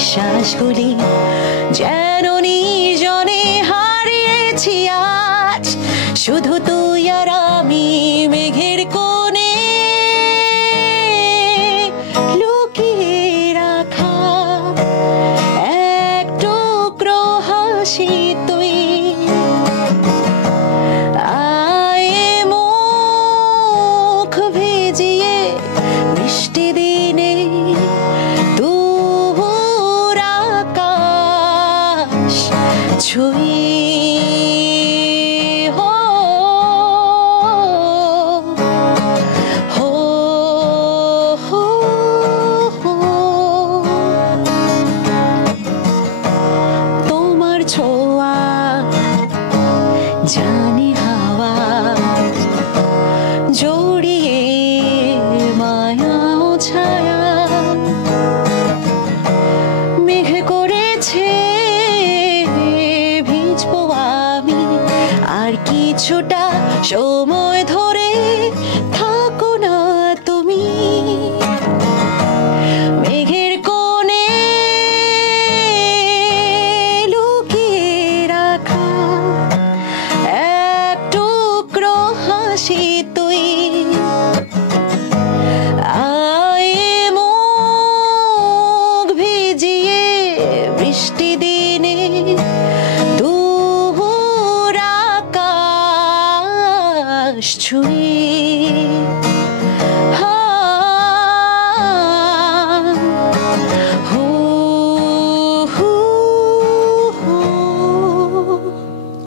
নিঃশ্বাসগুলি যেন নির্জনে হারিয়েছি আজ। শুধু তুই আর আমি মেঘের কোণে লুকিয়ে রাখা এক টুকরো হাসি তুই। আয় মুখ ভিজিয়ে বৃষ্টি দিনে দূর আকাশ ছুঁয়ে তোমার ছোঁয়া জানি হাওয়া জড়িয়ে মায়া ও ছায়া মেঘ করেছে ভিজবো আমি আর কিছুটা সময় ধরে থাকো না তুমি মেঘের কোণে লুকিয়ে রাখা এক টুকরো হাসি তুই। আয় মুখ ভিজিয়ে বৃষ্টি দিনে দূর আকাশ ছুঁয়ে